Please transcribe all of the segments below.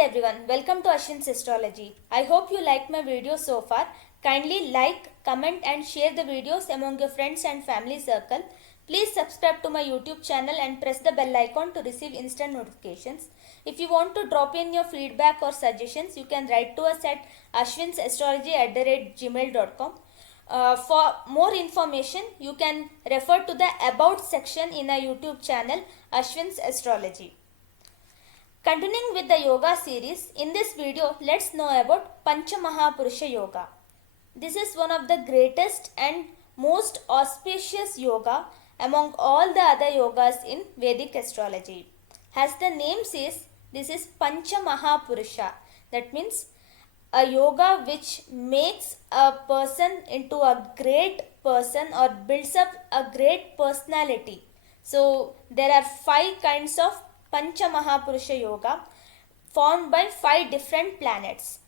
everyone, welcome to Ashwin's Astrology. I hope you liked my video so far. Kindly like, comment and share the videos among your friends and family circle. Please subscribe to my YouTube channel and press the bell icon to receive instant notifications. If you want to drop in your feedback or suggestions, you can write to us at ashwinsastrology@gmail.com. For more information, you can refer to the About section in our YouTube channel, Ashwin's Astrology. Continuing with the yoga series, in this video, let's know about Pancha-Mahapurusha Yoga. This is one of the greatest and most auspicious yoga among all the other yogas in Vedic astrology. As the name says, this is Pancha-Mahapurusha. That means a yoga which makes a person into a great person or builds up a great personality. So there are 5 kinds of Pancha-Mahapurusha Yoga formed by 5 different planets.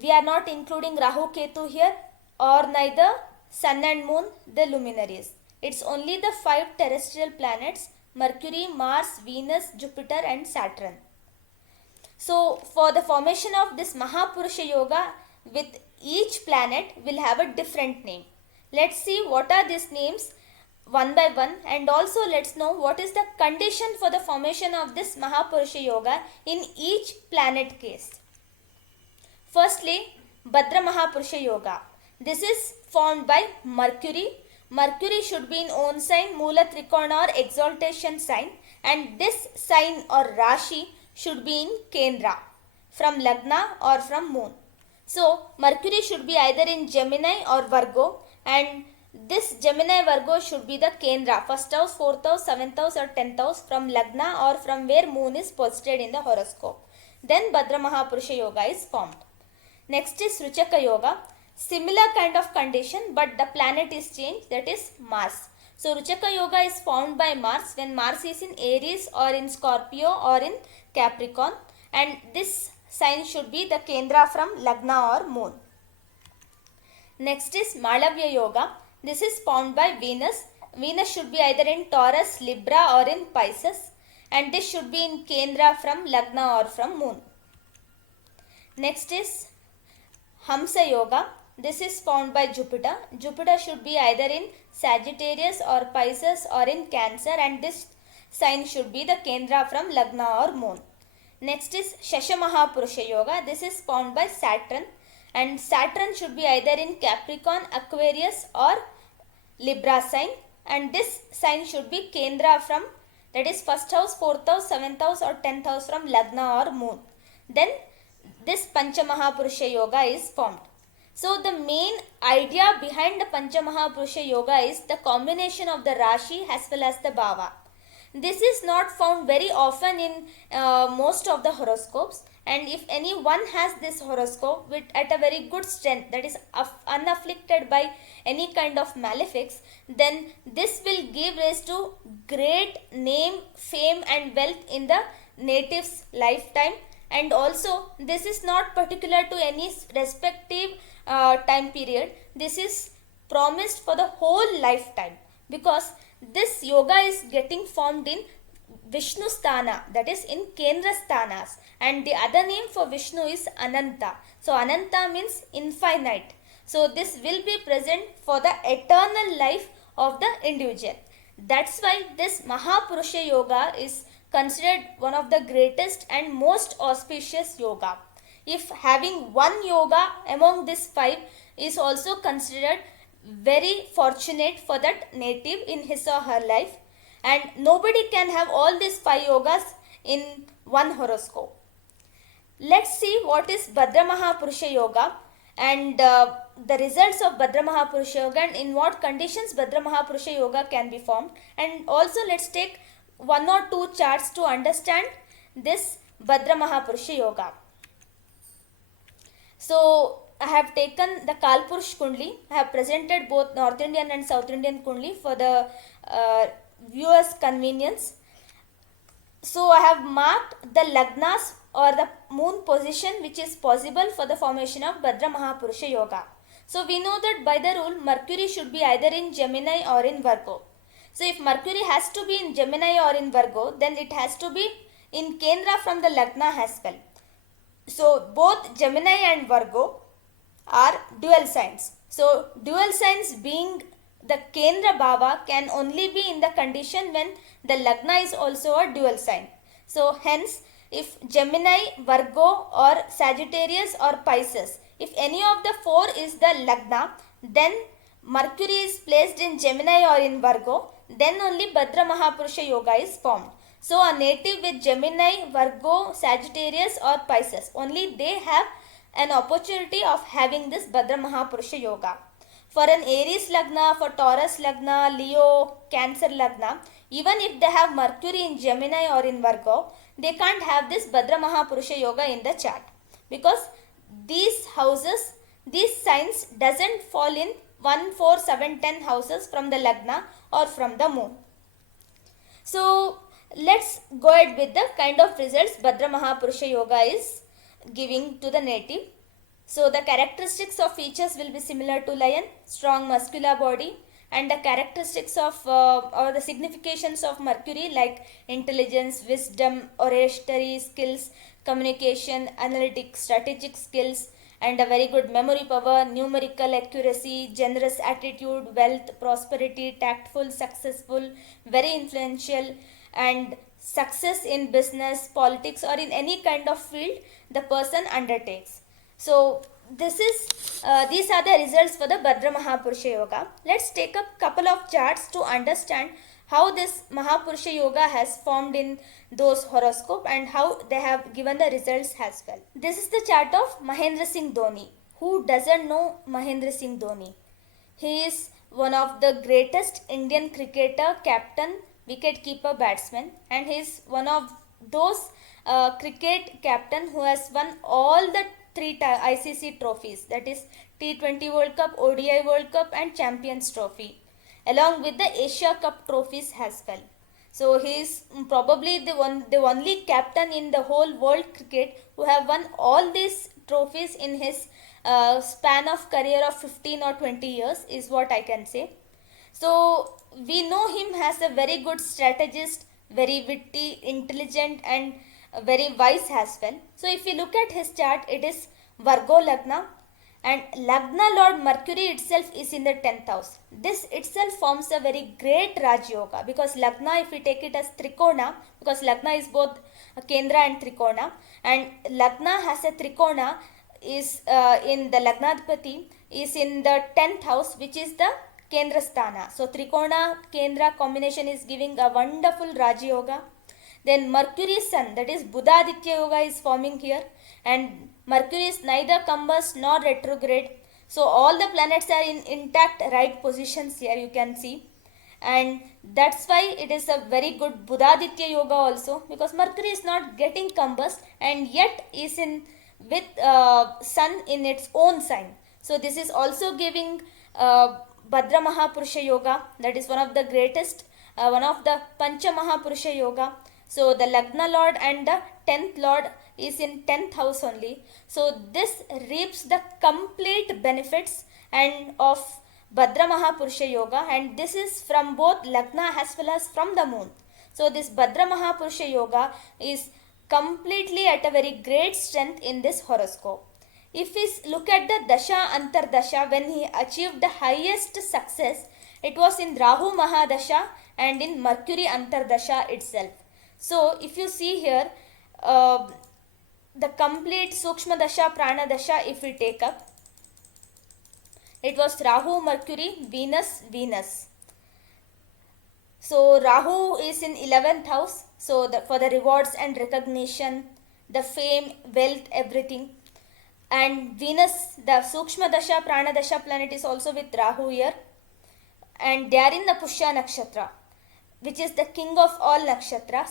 We are not including Rahu Ketu here or neither Sun and Moon, the luminaries. It's only the 5 terrestrial planets: Mercury, Mars, Venus, Jupiter and Saturn. So for the formation of this Mahapurusha Yoga, with each planet will have a different name. Let's see what are these names one by one, and also let's know what is the condition for the formation of this Mahapurusha Yoga in each planet case. Firstly, Bhadra Mahapurusha Yoga. This is formed by Mercury. Mercury should be in own sign, Mula Trikona or exaltation sign, and this sign or Rashi should be in Kendra from Lagna or from Moon. So Mercury should be either in Gemini or Virgo, and this Gemini Virgo should be the Kendra, 1st house, 4th house, 7th house or 10th house from Lagna or from where Moon is posted in the horoscope. Then Bhadra Mahapurusha Yoga is formed. Next is Ruchaka Yoga. Similar kind of condition, but the planet is changed, that is Mars. So Ruchaka Yoga is formed by Mars when Mars is in Aries or in Scorpio or in Capricorn, and this sign should be the Kendra from Lagna or Moon. Next is Malavya Yoga. This is formed by Venus. Venus should be either in Taurus, Libra or in Pisces, and this should be in Kendra from Lagna or from Moon. Next is Hamsa Yoga. This is formed by Jupiter. Jupiter should be either in Sagittarius or Pisces or in Cancer, and this sign should be the Kendra from Lagna or Moon. Next is Shasha Mahapurusha Yoga. This is formed by Saturn, and Saturn should be either in Capricorn, Aquarius or Libra sign, and this sign should be Kendra from, that is 1st house, 4th house, 7th house or 10th house from Lagna or Moon. Then this Pancha Mahapurusha Yoga is formed. So the main idea behind the Pancha Mahapurusha Yoga is the combination of the Rashi as well as the Bhava. This is not found very often in most of the horoscopes, and if anyone has this horoscope with at a very good strength, that is unafflicted by any kind of malefics, then this will give rise to great name, fame and wealth in the native's lifetime. And also this is not particular to any respective time period. This is promised for the whole lifetime, because this yoga is getting formed in Vishnu Sthana, that is in Kendra Sthanas, and the other name for Vishnu is Ananta. So Ananta means infinite. So this will be present for the eternal life of the individual. That's why this Mahapurusha Yoga is considered one of the greatest and most auspicious yoga. If having one yoga among these 5 is also considered very fortunate for that native in his or her life, and nobody can have all these 5 yogas in one horoscope. Let's see what is Bhadra Mahapurusha Yoga and the results of Bhadra Mahapurusha Yoga, and in what conditions Bhadra Mahapurusha Yoga can be formed, and also let's take 1 or 2 charts to understand this Bhadra Mahapurusha Yoga. So I have taken the Kalpurush Kundli. I have presented both North Indian and South Indian Kundli for the viewers' convenience. So I have marked the Lagnas or the moon position which is possible for the formation of Bhadra Mahapurusha Yoga. So we know that by the rule Mercury should be either in Gemini or in Virgo. So if Mercury has to be in Gemini or in Virgo, then it has to be in Kendra from the Lagna as well. So both Gemini and Virgo are dual signs. So dual signs being the Kendra Bhava can only be in the condition when the Lagna is also a dual sign. So hence if Gemini, Virgo or Sagittarius or Pisces, if any of the four is the Lagna, then Mercury is placed in Gemini or in Virgo, then only Bhadra Mahapurusha Yoga is formed. So a native with Gemini, Virgo, Sagittarius or Pisces, only they have an opportunity of having this Bhadra Mahapurusha Yoga. For an Aries Lagna, for Taurus Lagna, Leo, Cancer Lagna, even if they have Mercury in Gemini or in Virgo, they can't have this Bhadra Mahapurusha Yoga in the chart, because these houses, these signs doesn't fall in 1, 4, 7, 10 houses from the Lagna or from the moon. So let's go ahead with the kind of results Bhadra Mahapurusha Yoga is giving to the native. So the characteristics of features will be similar to lion, strong muscular body, and the characteristics of or the significations of Mercury like intelligence, wisdom, oratory skills, communication, analytic, strategic skills, and a very good memory power, numerical accuracy, generous attitude, wealth, prosperity, tactful, successful, very influential, and success in business, politics, or in any kind of field the person undertakes. So these are the results for the Bhadra Mahapurusha Yoga. Let's take a couple of charts to understand how this Mahapurusha Yoga has formed in those horoscope and how they have given the results as well. This is the chart of Mahendra Singh Dhoni. Who doesn't know Mahendra Singh Dhoni? He is one of the greatest Indian cricketer, captain, wicket-keeper, batsman, and he is one of those cricket captain who has won all the three ICC trophies, that is T20 World Cup, ODI World Cup and Champions Trophy, along with the Asia Cup trophies as well. So he is probably the only captain in the whole world cricket who have won all these trophies in his span of career of 15 or 20 years is what I can say. So we know him as a very good strategist, very witty, intelligent and very wise as well. So if you look at his chart, it is Virgo Lagna, and Lagna Lord Mercury itself is in the 10th house. This itself forms a very great Raj Yoga, because Lagna, if we take it as Trikona, because Lagna is both Kendra and Trikona, and Lagna has a Trikona is in the Lagnadpati is in the 10th house, which is the Kendra Sthana. So Trikona Kendra combination is giving a wonderful Raj Yoga. Then Mercury Sun, that is Buddhaditya Yoga is forming here, and Mercury is neither combust nor retrograde. So all the planets are in intact right positions here, you can see. And that's why it is a very good Buddhaditya Yoga also, because Mercury is not getting combust and yet is in with Sun in its own sign. So this is also giving Bhadra Mahapurusha Yoga, that is one of the greatest, one of the Pancha Mahapurusha Yoga. So the Lagna Lord and the 10th Lord is in 10th house only. So this reaps the complete benefits and of Bhadra Mahapurusha Yoga, and this is from both Lagna as well as from the moon. So this Bhadra Mahapurusha Yoga is completely at a very great strength in this horoscope. If we look at the Dasha Antardasha, when he achieved the highest success, it was in Rahu Mahadasha and in Mercury Antardasha itself. So if you see here, the complete Sukshma Dasha, Prana Dasha, if we take up, it was Rahu, Mercury, Venus, Venus. So Rahu is in 11th house, so for the rewards and recognition, the fame, wealth, everything. And Venus, the Sukshma Dasha, Prana Dasha planet is also with Rahu here. And they are in the Pushya Nakshatra, which is the king of all nakshatras.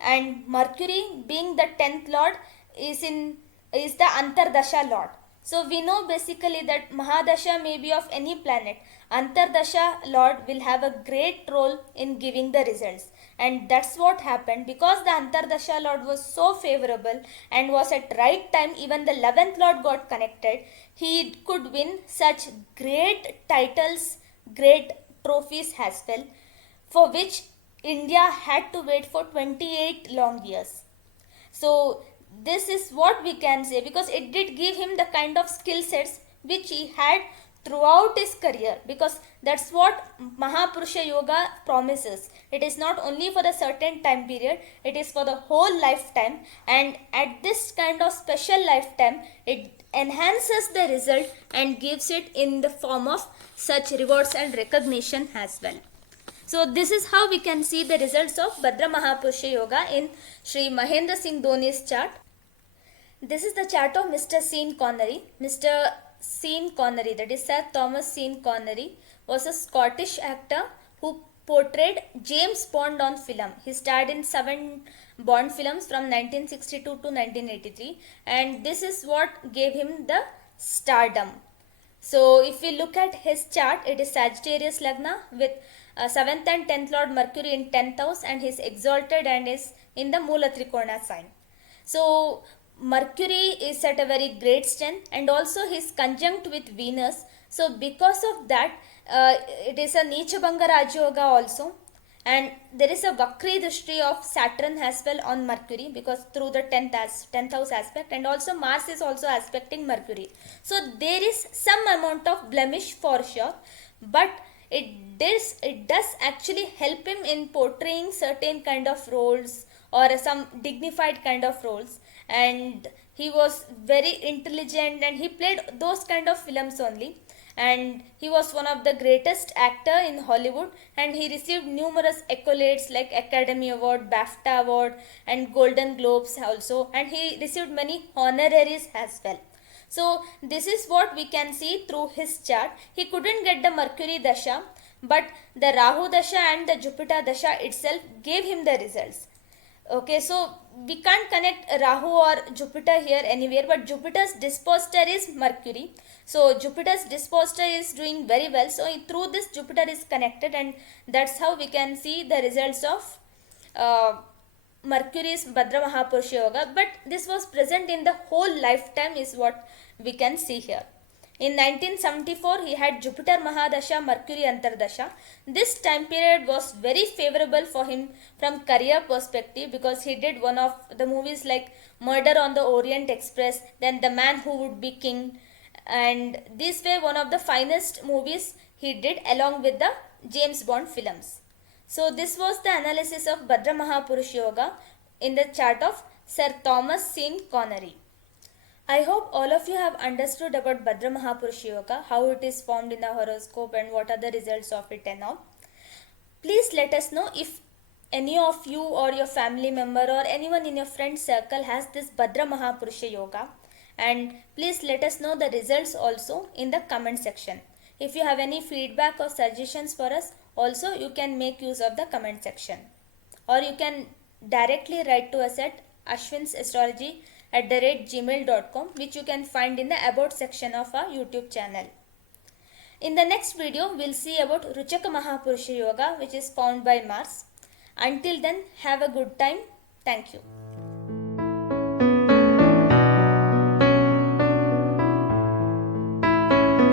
And Mercury, being the 10th lord, is the Antardasha lord. So we know basically that Mahadasha may be of any planet. Antardasha lord will have a great role in giving the results. And that's what happened, because the Antardasha lord was so favorable and was at right time, even the 11th lord got connected. He could win such great titles, great trophies as well, for which India had to wait for 28 long years. So this is what we can say, because it did give him the kind of skill sets which he had throughout his career, because that's what Mahapurusha Yoga promises. It is not only for a certain time period, it is for the whole lifetime, and at this kind of special lifetime it enhances the result and gives it in the form of such rewards and recognition as well. So this is how we can see the results of Bhadra Mahapurusha Yoga in Sri Mahendra Singh Dhoni's chart. This is the chart of Mr. Sean Connery. Mr. Sean Connery, that is Sir Thomas Sean Connery, was a Scottish actor who portrayed James Bond on film. He starred in 7 Bond films from 1962 to 1983, and this is what gave him the stardom. So if we look at his chart, it is Sagittarius Lagna with 7th and 10th Lord Mercury in 10th house, and he is exalted and is in the Mula Trikona sign. So Mercury is at a very great strength, and also he is conjunct with Venus. So because of that, it is a Nichabanga Rajayoga also, and there is a Vakri Drishti of Saturn as well on Mercury, because through the 10th house aspect, and also Mars is also aspecting Mercury. So there is some amount of blemish for sure, but it does actually help him in portraying certain kind of roles or some dignified kind of roles, and he was very intelligent and he played those kind of films only, and he was one of the greatest actor in Hollywood, and he received numerous accolades like Academy Award, BAFTA Award and Golden Globes also, and he received many honoraries as well. So this is what we can see through his chart. He couldn't get the Mercury Dasha, but the Rahu Dasha and the Jupiter Dasha itself gave him the results. Okay, so we can't connect Rahu or Jupiter here anywhere, but Jupiter's disposter is Mercury. So Jupiter's disposter is doing very well. So through this Jupiter is connected, and that's how we can see the results of Mercury's Bhadra Mahapurusha Yoga. But this was present in the whole lifetime is what we can see here. In 1974, he had Jupiter Mahadasha, Mercury Antardasha. This time period was very favorable for him from career perspective, because he did one of the movies like Murder on the Orient Express, then The Man Who Would Be King, and these were one of the finest movies he did along with the James Bond films. So this was the analysis of Bhadra Mahapurusha Yoga in the chart of Sir Thomas Sean Connery. I hope all of you have understood about Bhadra Mahapurusha Yoga, how it is formed in the horoscope and what are the results of it and all. Please let us know if any of you or your family member or anyone in your friend circle has this Bhadra Mahapurusha Yoga, and please let us know the results also in the comment section. If you have any feedback or suggestions for us, also you can make use of the comment section, or you can directly write to us at ashwinsastrology@gmail.com, which you can find in the about section of our YouTube channel. In the next video, we'll see about Ruchaka Mahapurusha Yoga, which is found by Mars. Until then, have a good time. Thank you.